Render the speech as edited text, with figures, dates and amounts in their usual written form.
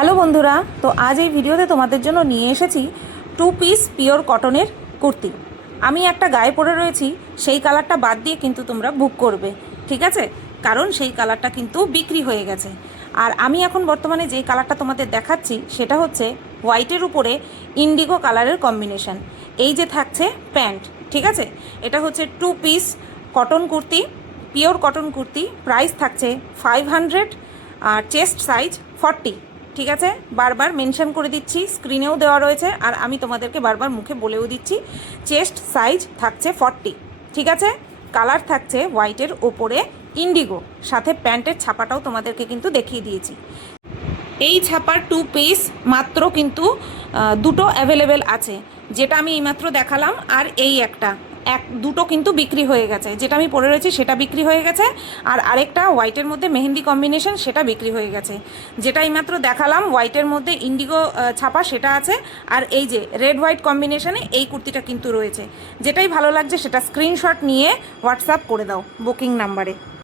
Hello বন্ধুরা, তো আজ এই ভিডিওতে তোমাদের জন্য নিয়ে এসেছি 2 পিস পিওর কটনের কুর্তি। আমি একটা গায়ে পরে রয়েছি, সেই কালারটা বাদ দিয়ে কিন্তু তোমরা বুক করবে, ঠিক আছে? কারণ সেই কালারটা কিন্তু বিক্রি হয়ে গেছে। আর আমি এখন বর্তমানে যেই কালারটা তোমাদের দেখাচ্ছি সেটা হচ্ছে হোয়াইটের উপরে ইন্ডিগো কালারের কম্বিনেশন। এই যে থাকছে প্যান্ট, ঠিক আছে? এটা হচ্ছে 2 piece cotton kurti, pure cotton kurti. Price থাকছে 500 আর চেস্ট সাইজ 40। ঠিক আছে, বারবার মেনশন করে দিচ্ছি, স্ক্রিনেও দেওয়া রয়েছে আর আমি তোমাদেরকে বারবার মুখে বলেও দিচ্ছি, চেস্ট সাইজ থাকছে 40। ঠিক আছে, কালার থাকছে হোয়াইটের ওপরে ইন্ডিগো, সাথে প্যান্টের ছাপাটাও তোমাদেরকে কিন্তু দেখিয়ে দিয়েছি। এই ছাপার 2 পিস মাত্র কিন্তু দুটো অ্যাভেলেবেল আছে, যেটা আমি এইমাত্র দেখালাম। আর এই দুটো কিন্তু বিক্রি হয়ে গেছে, যেটা আমি পরে রয়েছি সেটা বিক্রি হয়ে গেছে। আর আরেকটা হোয়াইটের মধ্যে মেহেন্দি কম্বিনেশন, সেটা বিক্রি হয়ে গেছে। যেটা এইমাত্র দেখালাম হোয়াইটের মধ্যে ইন্ডিগো ছাপা, সেটা আছে। আর এই যে রেড হোয়াইট কম্বিনেশনে এই কুর্তিটা কিন্তু রয়েছে। যেটাই ভালো লাগছে সেটা স্ক্রিনশট নিয়ে হোয়াটসঅ্যাপ করে দাও বুকিং নাম্বারে।